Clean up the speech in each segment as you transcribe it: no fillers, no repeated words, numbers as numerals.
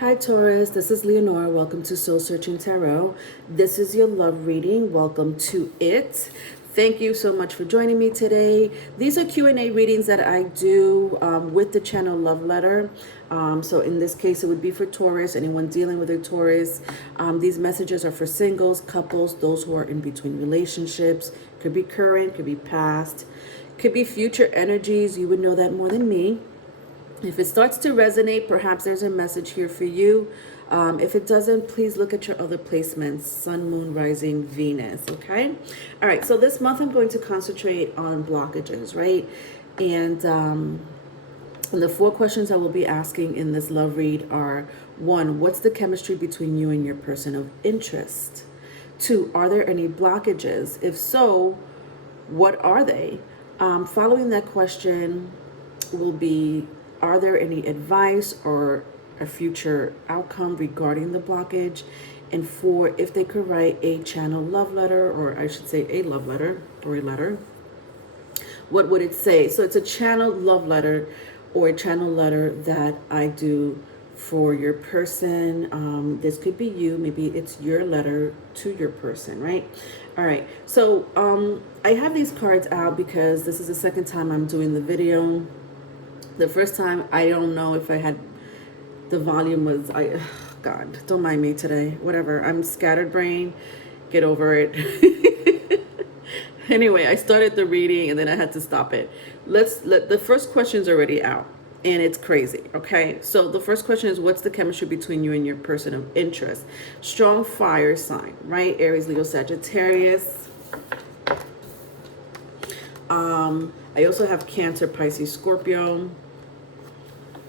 Hi Taurus, this is Leonora. Welcome to Soul Searching Tarot. This is your love reading. Welcome to it. Thank you so much for joining me today. These are Q&A readings that I do with the channel Love Letter. So in this case, it would be for Taurus, anyone dealing with a Taurus. These messages are for singles, couples, those who are in between relationships. Could be current, could be past, could be future energies. You would know that more than me. If it starts to resonate, perhaps there's a message here for you. If it doesn't, please look at your other placements, Sun, Moon, Rising, Venus, okay? All right, so this month I'm going to concentrate on blockages, right? And the 4 questions I will be asking in this love read are, 1, what's the chemistry between you and your person of interest? 2, are there any blockages? If so, what are they? Following that question will be, are there any advice or a future outcome regarding the blockage? And 4, if they could write a channel love letter, or I should say a love letter or a letter, what would it say? So it's a channel love letter or a channel letter that I do for your person. This could be you, maybe it's your letter to your person, right? All right, so I have these cards out because this is the second time I'm doing the video. The first time, I don't know if I had, the volume was, God, don't mind me today. Whatever, I'm scattered brain. Get over it. Anyway, I started the reading and then I had to stop it. The first question's already out and it's crazy, okay? So the first question is, what's the chemistry between you and your person of interest? Strong fire sign, right? Aries, Leo, Sagittarius. I also have Cancer, Pisces, Scorpio.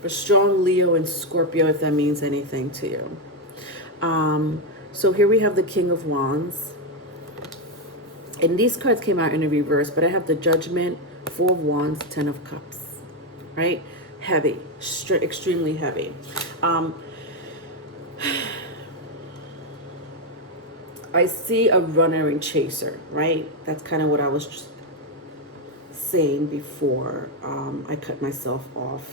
A strong Leo and Scorpio, if that means anything to you. So here we have the King of Wands. And these cards came out in a reverse, but I have the Judgment, 4 of Wands, 10 of Cups, right? Heavy, extremely heavy. I see a runner and chaser, right? That's kind of what I was saying before I cut myself off.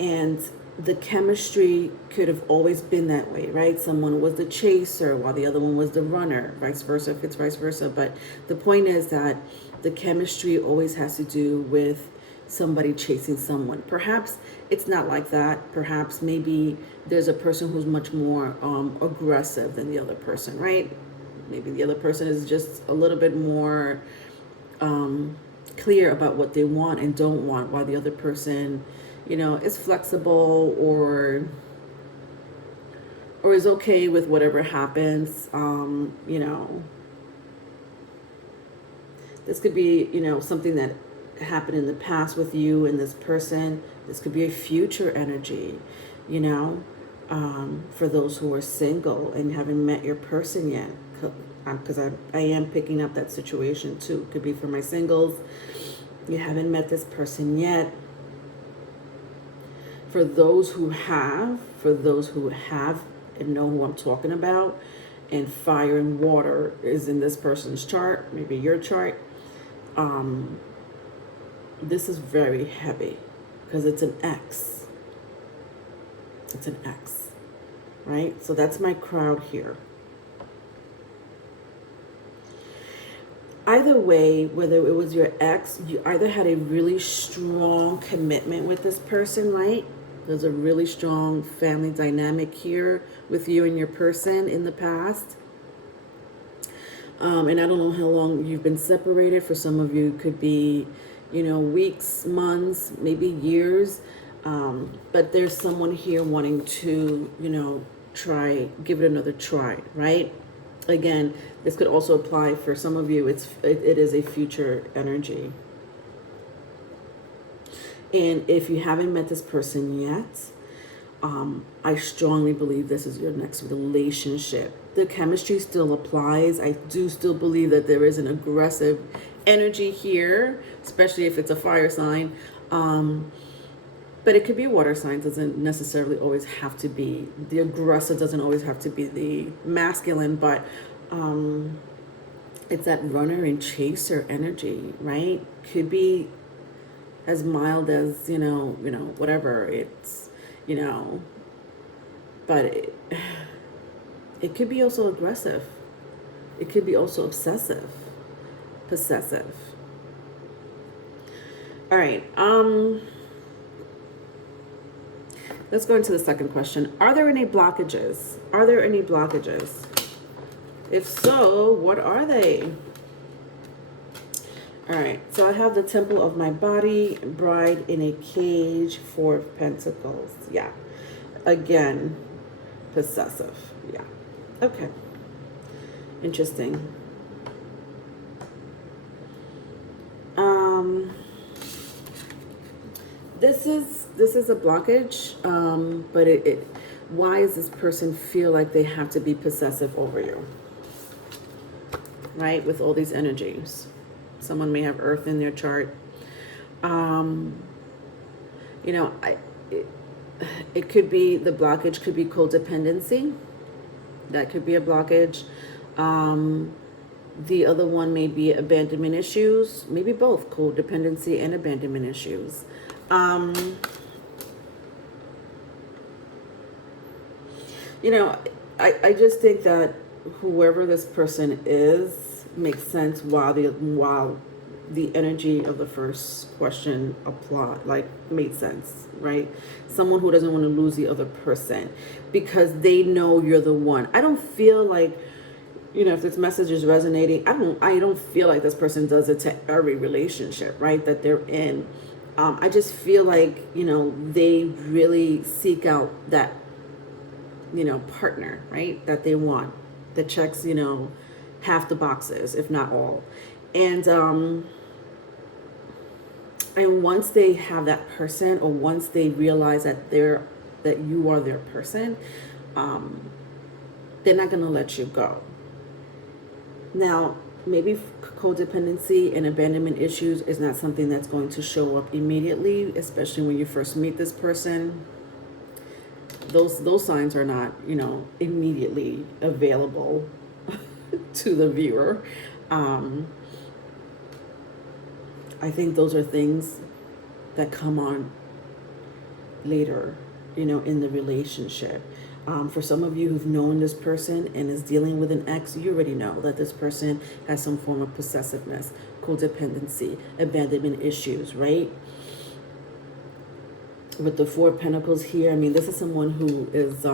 And the chemistry could have always been that way, right? Someone was the chaser while the other one was the runner, vice versa, if it's vice versa. But the point is that the chemistry always has to do with somebody chasing someone. Perhaps it's not like that. Perhaps maybe there's a person who's much more aggressive than the other person, right? Maybe the other person is just a little bit more clear about what they want and don't want, while the other person, you know, is flexible or is okay with whatever happens. You know, this could be, you know, something that happened in the past with you and this person. This could be a future energy, you know, for those who are single and haven't met your person yet. Because I am picking up that situation too. Could be for my singles. You haven't met this person yet. For those who have and know who I'm talking about, and fire and water is in this person's chart, maybe your chart, this is very heavy because it's an X. It's an X, right? So that's my crowd here. Either way, whether it was your ex, you either had a really strong commitment with this person, right? There's a really strong family dynamic here with you and your person in the past. And I don't know how long you've been separated. For some of you, it could be, you know, weeks, months, maybe years. But there's someone here wanting to, you know, give it another try, right? Again, this could also apply for some of you. It is a future energy. And if you haven't met this person yet, I strongly believe this is your next relationship. The chemistry still applies. I do still believe that there is an aggressive energy here, especially if it's a fire sign. But it could be a water sign. Doesn't necessarily always have to be the aggressive. Doesn't always have to be the masculine. But it's that runner and chaser energy, right? Could be as mild as you know, whatever. you know, but it could be also aggressive. It could be also obsessive, possessive. All right. Let's go into the second question. Are there any blockages? Are there any blockages? If so, what are they? All right. So I have the temple of my body, bride in a cage, 4 of pentacles. Yeah. Again, possessive. Yeah. Okay. Interesting. This is a blockage, but why does this person feel like they have to be possessive over you? Right, with all these energies. Someone may have Earth in their chart. You know, it could be, the blockage could be codependency. That could be a blockage. The other one may be abandonment issues, maybe both, codependency and abandonment issues. You know, I just think that whoever this person is makes sense while the energy of the first question made sense, right? Someone who doesn't want to lose the other person because they know you're the one. I don't feel like, you know, if this message is resonating, I don't feel like this person does it to every relationship, right, that they're in. I just feel like, you know, they really seek out that, you know, partner, right, that they want, that checks, you know, half the boxes, if not all. And once they have that person, or once they realize that you are their person, they're not going to let you go. Now, maybe codependency and abandonment issues is not something that's going to show up immediately, especially when you first meet this person. Those signs are not, you know, immediately available to the viewer. I think those are things that come on later, you know, in the relationship. For some of you who've known this person and is dealing with an ex, you already know that this person has some form of possessiveness, codependency, abandonment issues, right? With the 4 of Pentacles here, I mean, this is someone who is,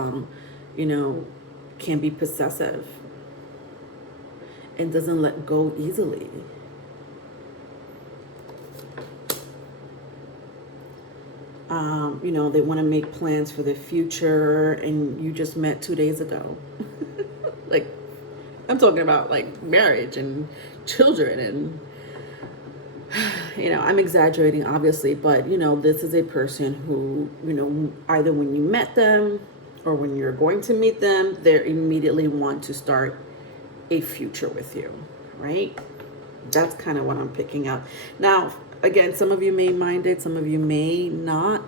you know, can be possessive and doesn't let go easily. You know, they want to make plans for the future, and you just met 2 days ago. Like, I'm talking about like marriage and children, and, you know, I'm exaggerating obviously, but, you know, this is a person who, you know, either when you met them or when you're going to meet them, they immediately want to start a future with you, right? That's kind of what I'm picking up. Now, again, some of you may mind it, some of you may not.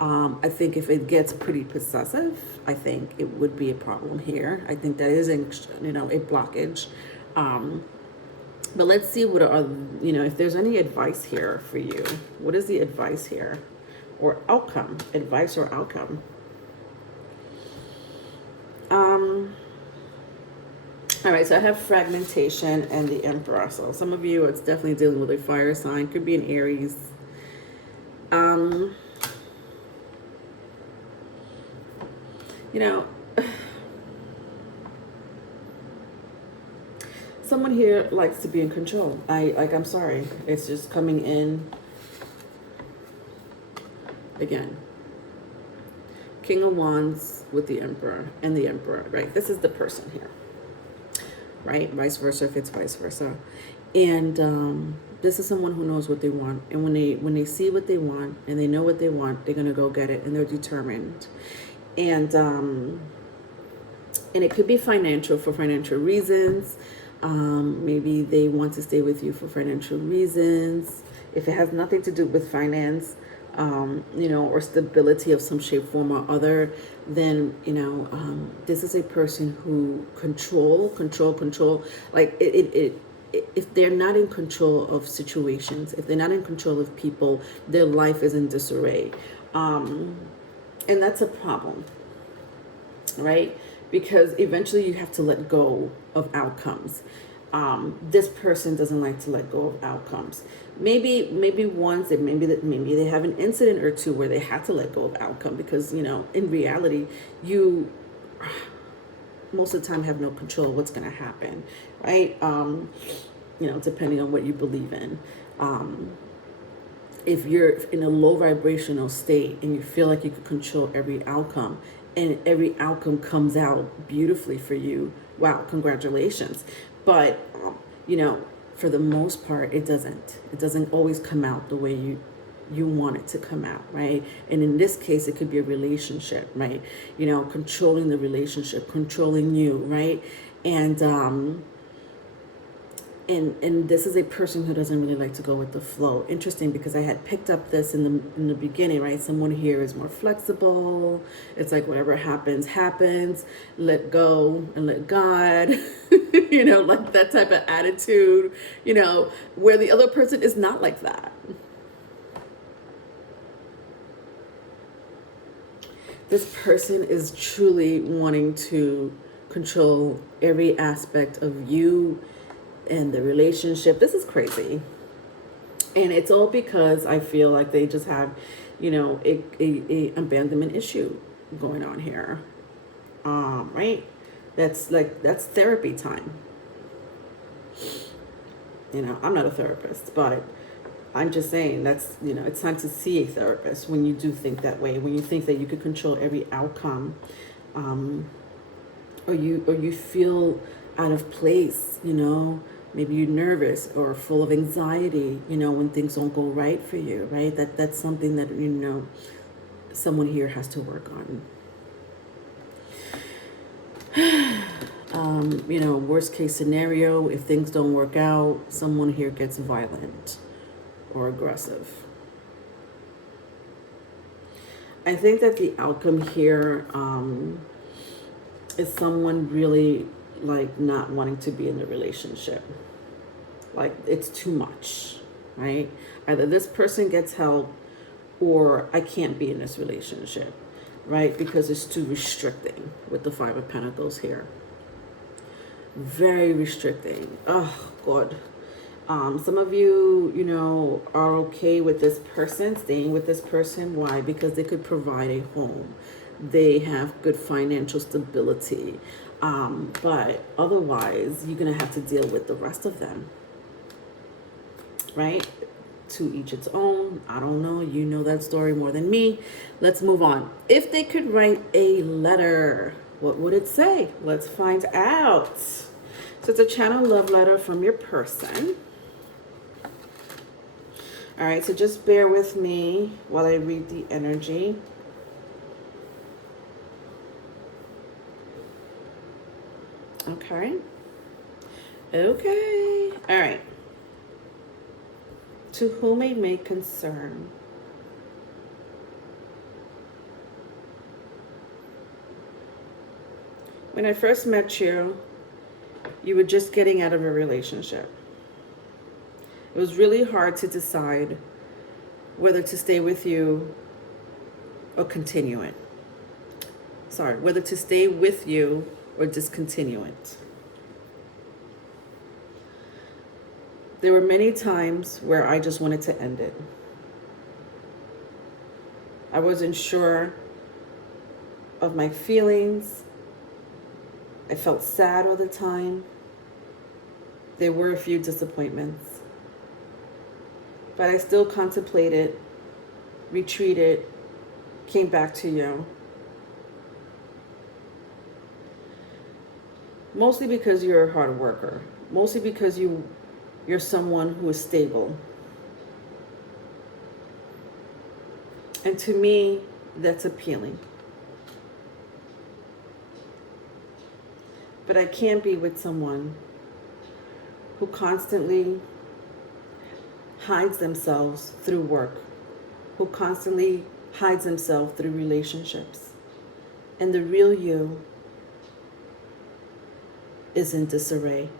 I think if it gets pretty possessive, I think it would be a problem here. I think that is, you know, a blockage. But let's see what are, you know, if there's any advice here for you. What is the advice here? Or outcome, advice or outcome? All right, so I have fragmentation and the Emperor. So some of you, it's definitely dealing with a fire sign. Could be an Aries. You know, someone here likes to be in control. I'm sorry. It's just coming in again. King of Wands with the Emperor and the Emperor, right? This is the person here, right? Vice versa if it's vice versa. And this is someone who knows what they want. And when they see what they want and they know what they want, they're going to go get it, and they're determined. And it could be financial, for financial reasons. Maybe they want to stay with you for financial reasons. If it has nothing to do with finance, you know, or stability of some shape, form, or other, then, you know, this is a person who control. Like if they're not in control of situations, if they're not in control of people, their life is in disarray. And that's a problem, right? Because eventually you have to let go of outcomes. This person doesn't like to let go of outcomes. Maybe once, maybe they have an incident or two where they had to let go of outcome, because in reality, you most of the time have no control of what's going to happen, right? Depending on what you believe in. If you're in a low vibrational state and you feel like you can control every outcome, and every outcome comes out beautifully for you, wow, congratulations. But for the most part, it doesn't always come out the way you want it to come out, right? And in this case, it could be a relationship, right? Controlling the relationship, controlling you, right? And this is a person who doesn't really like to go with the flow. Interesting, because I had picked up this in the beginning, right? Someone here is more flexible. It's like whatever happens, happens. Let go and let God. Like that type of attitude. Where the other person is not like that. This person is truly wanting to control every aspect of you and the relationship. This is crazy. And it's all because I feel like they just have, a abandonment issue going on here. Right? That's therapy time. I'm not a therapist, but I'm just saying it's time to see a therapist when you do think that way, when you think that you could control every outcome, or you feel out of place, maybe you're nervous or full of anxiety, when things don't go right for you, right? That's something that, someone here has to work on. Worst case scenario, if things don't work out, someone here gets violent or aggressive. I think that the outcome here is someone really like not wanting to be in the relationship. Like it's too much, right? Either this person gets help or I can't be in this relationship, right? Because it's too restricting with the Five of Pentacles here. Very restricting. Oh, God. Some of you, are okay with this person, staying with this person. Why? Because they could provide a home. They have good financial stability. But otherwise, you're going to have to deal with the rest of them. Right? To each its own. I don't know. You know that story more than me. Let's move on. If they could write a letter, what would it say? Let's find out. So it's a channel love letter from your person. All right, so just bear with me while I read the energy. Okay. Okay. All right. To whom it may concern. When I first met you, you were just getting out of a relationship. It was really hard to decide whether to stay with you or continue it. Sorry, whether to stay with you or discontinue it. There were many times where I just wanted to end it. I wasn't sure of my feelings. I felt sad all the time. There were a few disappointments. But I still contemplated, retreated, came back to you. Mostly because you're a hard worker. Mostly because you're someone who is stable. And to me, that's appealing. But I can't be with someone who constantly hides themselves through work, who constantly hides themselves through relationships. And the real you is in disarray,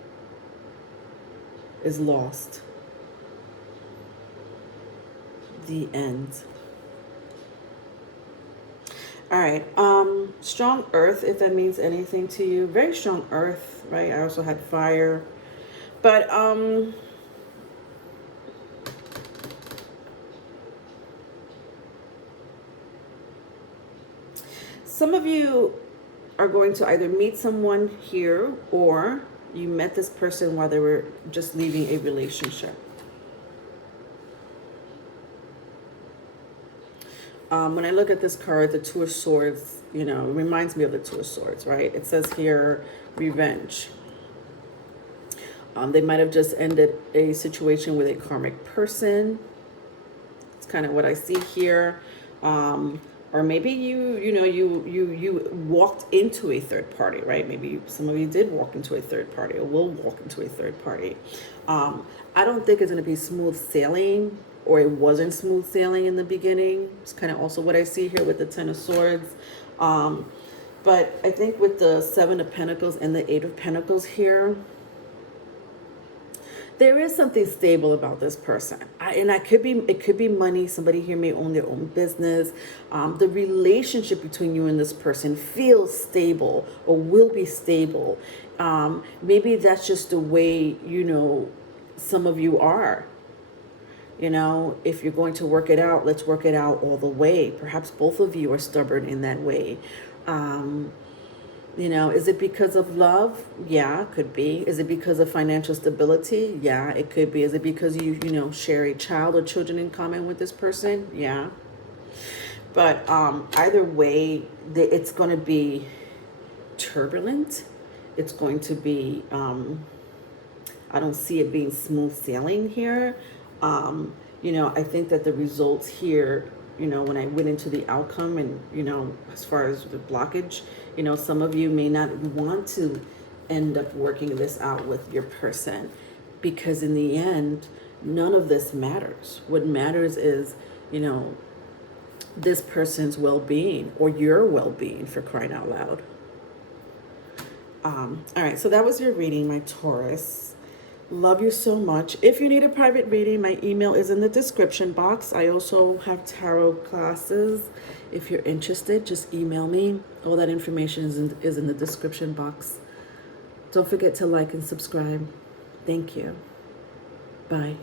is lost. The end. All right. Strong earth, if that means anything to you. Very strong earth, right? I also had fire. But some of you are going to either meet someone here, or you met this person while they were just leaving a relationship. When I look at this card, the Two of Swords, you know, it reminds me of the Two of Swords, right? It says here, revenge. They might have just ended a situation with a karmic person. It's kind of what I see here. Or maybe you walked into a third party, right? Maybe some of you did walk into a third party or will walk into a third party. I don't think it's going to be smooth sailing, or it wasn't smooth sailing in the beginning. It's kind of also what I see here with the Ten of Swords. But I think with the Seven of Pentacles and the Eight of Pentacles here, there is something stable about this person, and it could be money. Somebody here may own their own business. The relationship between you and this person feels stable, or will be stable. Maybe that's just the way, you know, some of you are. You know, if you're going to work it out, let's work it out all the way. Perhaps both of you are stubborn in that way. You know, is it because of love? Yeah, could be. Is it because of financial stability? Yeah, it could be. Is it because you know, share a child or children in common with this person? Yeah. But either way, it's going to be turbulent. It's going to be, I don't see it being smooth sailing here. You know, I think that the results here, you know, when I went into the outcome and, you know, as far as the blockage, you know, some of you may not want to end up working this out with your person, because in the end, none of this matters. What matters is, you know, this person's well-being, or your well-being, for crying out loud. All right, so that was your reading, my Taurus. Love you so much. If you need a private reading, my email is in the description box. I also have tarot classes. If you're interested, just email me. All that information is in the description box. Don't forget to like and subscribe. Thank you. Bye.